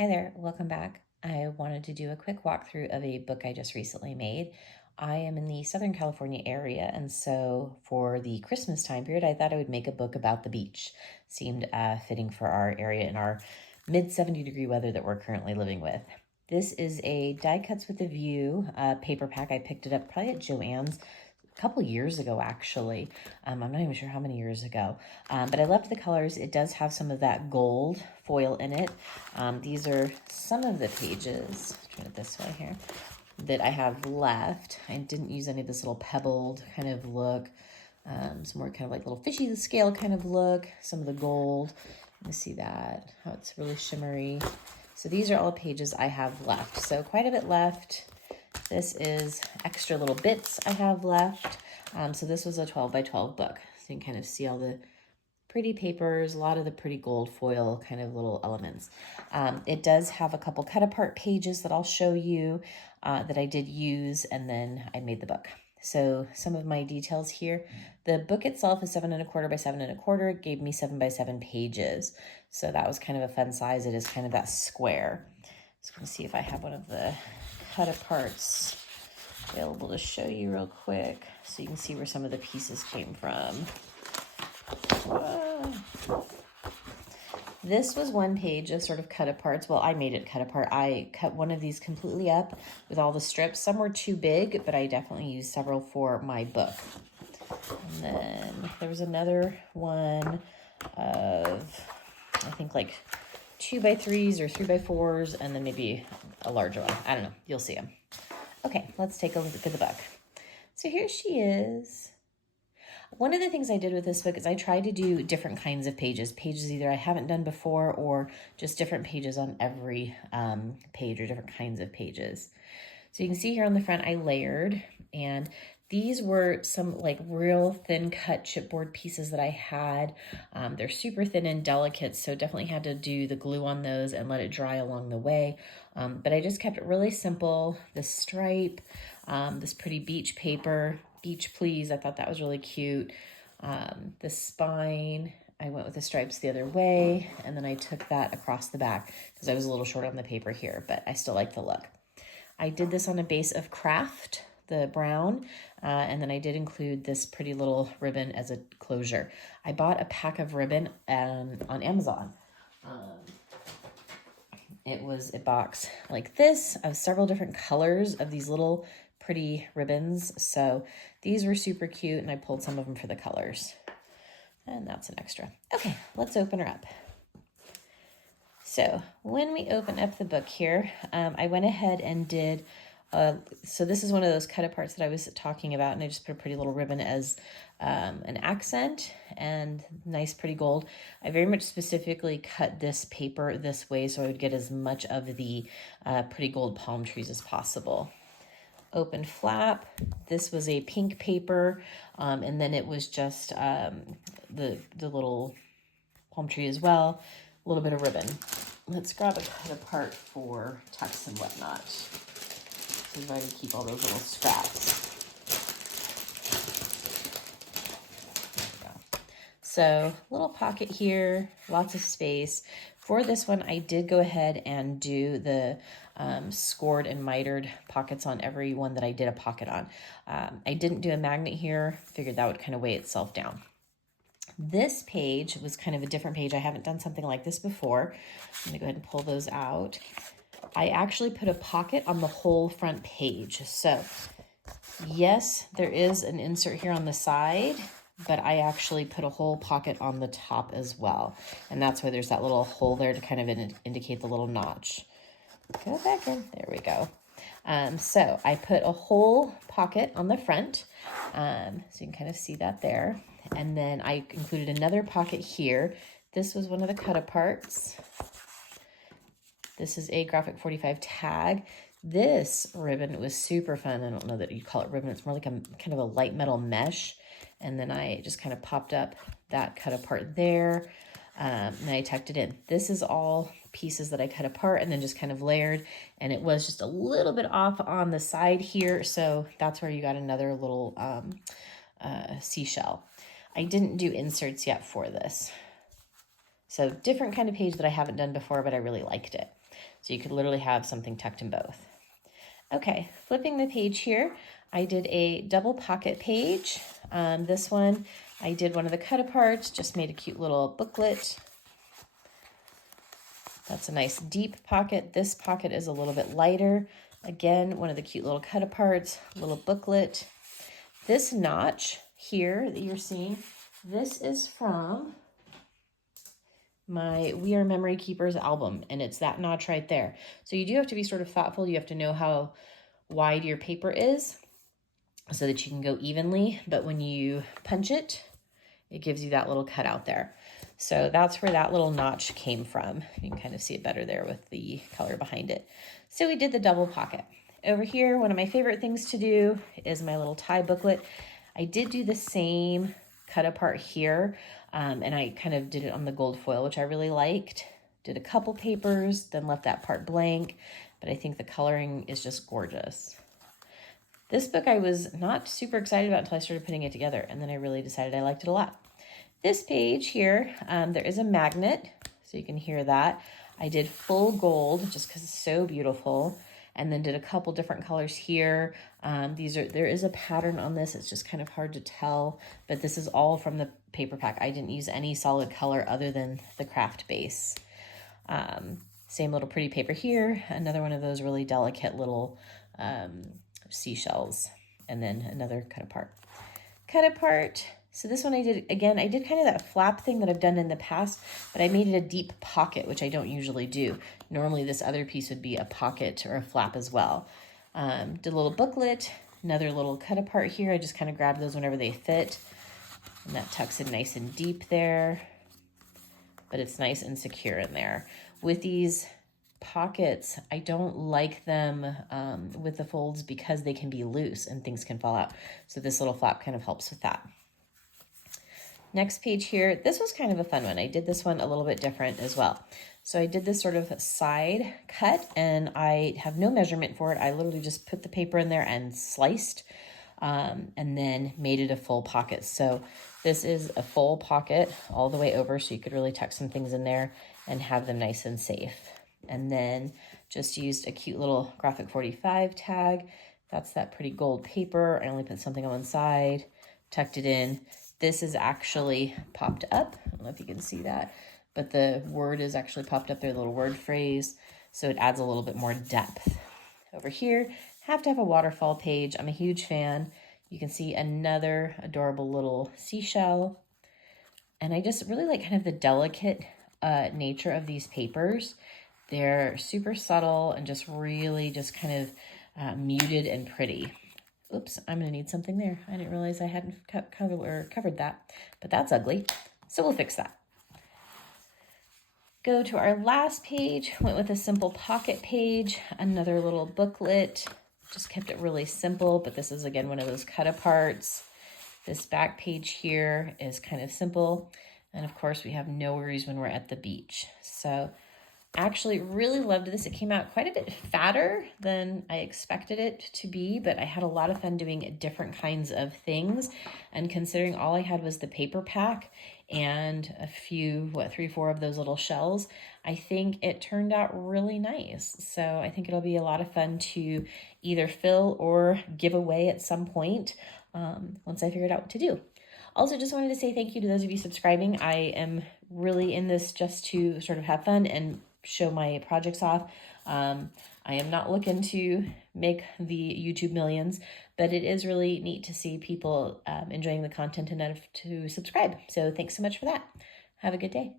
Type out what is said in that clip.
Hi there, welcome back. I wanted to do a quick walkthrough of a book I just recently made. I am in the Southern California area, and so for the Christmas time period, I thought I would make a book about the beach. Seemed fitting for our area in our mid 70-degree weather that we're currently living with. This is a Die Cuts with a View paper pack. I picked it up probably at Joann's a couple years ago, actually. I'm not even sure how many years ago, but I loved the colors. It does have some of that gold foil in it. These are some of the pages, turn it this way here, that I have left. I didn't use any of this little pebbled kind of look. Some more kind of like little fishy scale kind of look. Some of the gold. You see that, how it's really shimmery. So these are all pages I have left. So quite a bit left. This is extra little bits I have left. So this was a 12 by 12 book. So you can kind of see all the pretty papers, a lot of the pretty gold foil kind of little elements. It does have a couple cut apart pages that I'll show you that I did use, and then I made the book. So some of my details here. The book itself is 7 1/4 by 7 1/4. It gave me 7 by 7 pages. So that was kind of a fun size. It is kind of that square. Just gonna see if I have one of the cut aparts available to show you real quick so you can see where some of the pieces came from. This was one page of sort of cut aparts. Well, I made it cut apart. I cut one of these completely up with all the strips. Some were too big, but I definitely used several for my book. And then there was another one of, I think like 2 by 3s or 3 by 4s, and then maybe a larger one. I don't know. You'll see them. Okay, let's take a look at the book. So here she is. One of the things I did with this book is I tried to do different kinds of pages either I haven't done before or just different pages on every page or different kinds of pages. So you can see here on the front I layered, and these were some like real thin cut chipboard pieces that I had. They're super thin and delicate, so definitely had to do the glue on those and let it dry along the way. But I just kept it really simple. This stripe, this pretty beach paper, beach please, I thought that was really cute. The spine, I went with the stripes the other way, and then I took that across the back because I was a little short on the paper here, but I still like the look. I did this on a base of craft, the brown, and then I did include this pretty little ribbon as a closure. I bought a pack of ribbon on Amazon. It was a box like this of several different colors of these little pretty ribbons. So these were super cute, and I pulled some of them for the colors. And that's an extra. Okay, let's open her up. So when we open up the book here, I went ahead and did, so this is one of those cut aparts that I was talking about, and I just put a pretty little ribbon as an accent, and nice pretty gold. I very much specifically cut this paper this way so I would get as much of the pretty gold palm trees as possible. Open flap, this was a pink paper, and then it was just the little palm tree as well. A little bit of ribbon. Let's grab a cut apart for tucks and whatnot. So I can keep all those little scraps. So little pocket here, lots of space. For this one, I did go ahead and do the scored and mitered pockets on every one that I did a pocket on. I didn't do a magnet here, figured that would kind of weigh itself down. This page was kind of a different page. I haven't done something like this before. I'm gonna go ahead and pull those out. I actually put a pocket on the whole front page. So yes, there is an insert here on the side, but I actually put a whole pocket on the top as well. And that's why there's that little hole there to kind of indicate the little notch. Go back in, there we go. So I put a whole pocket on the front. So you can kind of see that there. And then I included another pocket here. This was one of the cut aparts. This is a Graphic 45 tag. This ribbon was super fun. I don't know that you call it ribbon. It's more like a kind of a light metal mesh. And then I just kind of popped up that cut apart there. And I tucked it in. This is all pieces that I cut apart and then just kind of layered. And it was just a little bit off on the side here. So that's where you got another little seashell. I didn't do inserts yet for this. So different kind of page that I haven't done before, but I really liked it. So you could literally have something tucked in both. Okay, flipping the page here, I did a double pocket page. This one, I did one of the cut aparts, just made a cute little booklet. That's a nice deep pocket. This pocket is a little bit lighter. Again, one of the cute little cut aparts, little booklet. This notch here that you're seeing, this is from my We Are Memory Keepers album, and it's that notch right there. So you do have to be sort of thoughtful. You have to know how wide your paper is so that you can go evenly, but when you punch it, it gives you that little cutout there. So that's where that little notch came from. You can kind of see it better there with the color behind it. So we did the double pocket. Over here, one of my favorite things to do is my little tie booklet. I did do the same cut apart here, and I kind of did it on the gold foil, which I really liked. Did a couple papers, then left that part blank, but I think the coloring is just gorgeous. This book I was not super excited about until I started putting it together, and then I really decided I liked it a lot. This page here, there is a magnet, so you can hear that. I did full gold just because it's so beautiful, and then did a couple different colors here. There is a pattern on this. It's just kind of hard to tell, but this is all from the paper pack. I didn't use any solid color other than the craft base. Same little pretty paper here. Another one of those really delicate little seashells, and then another cut apart. Cut apart. So this one I did, again, I did kind of that flap thing that I've done in the past, but I made it a deep pocket, which I don't usually do. Normally this other piece would be a pocket or a flap as well. Did a little booklet, another little cut apart here. I just kind of grabbed those whenever they fit, and that tucks in nice and deep there, but it's nice and secure in there. With these pockets, I don't like them with the folds because they can be loose and things can fall out. So this little flap kind of helps with that. Next page here, this was kind of a fun one. I did this one a little bit different as well. So I did this sort of side cut, and I have no measurement for it. I literally just put the paper in there and sliced, and then made it a full pocket. So this is a full pocket all the way over, so you could really tuck some things in there and have them nice and safe. And then just used a cute little graphic 45 tag. That's that pretty gold paper. I only put something on one side, tucked it in. This is actually popped up. I don't know if you can see that, but the word is actually popped up there, the little word phrase. So it adds a little bit more depth. Over here, have to have a waterfall page. I'm a huge fan. You can see another adorable little seashell. And I just really like kind of the delicate nature of these papers. They're super subtle and just really just kind of muted and pretty. Oops, I'm gonna need something there. I didn't realize I hadn't covered that, but that's ugly. So we'll fix that. Go to our last page, went with a simple pocket page, another little booklet, just kept it really simple, but this is again one of those cut aparts. This back page here is kind of simple. And of course we have no worries when we're at the beach. So actually really loved this. It came out quite a bit fatter than I expected it to be, but I had a lot of fun doing different kinds of things. And considering all I had was the paper pack and a few, 3, 4 of those little shells, I think it turned out really nice. So I think it'll be a lot of fun to either fill or give away at some point once I figured out what to do. Also, just wanted to say thank you to those of you subscribing. I am really in this just to sort of have fun and show my projects off. I am not looking to make the YouTube millions, but it is really neat to see people enjoying the content enough to subscribe. So thanks so much for that. Have a good day.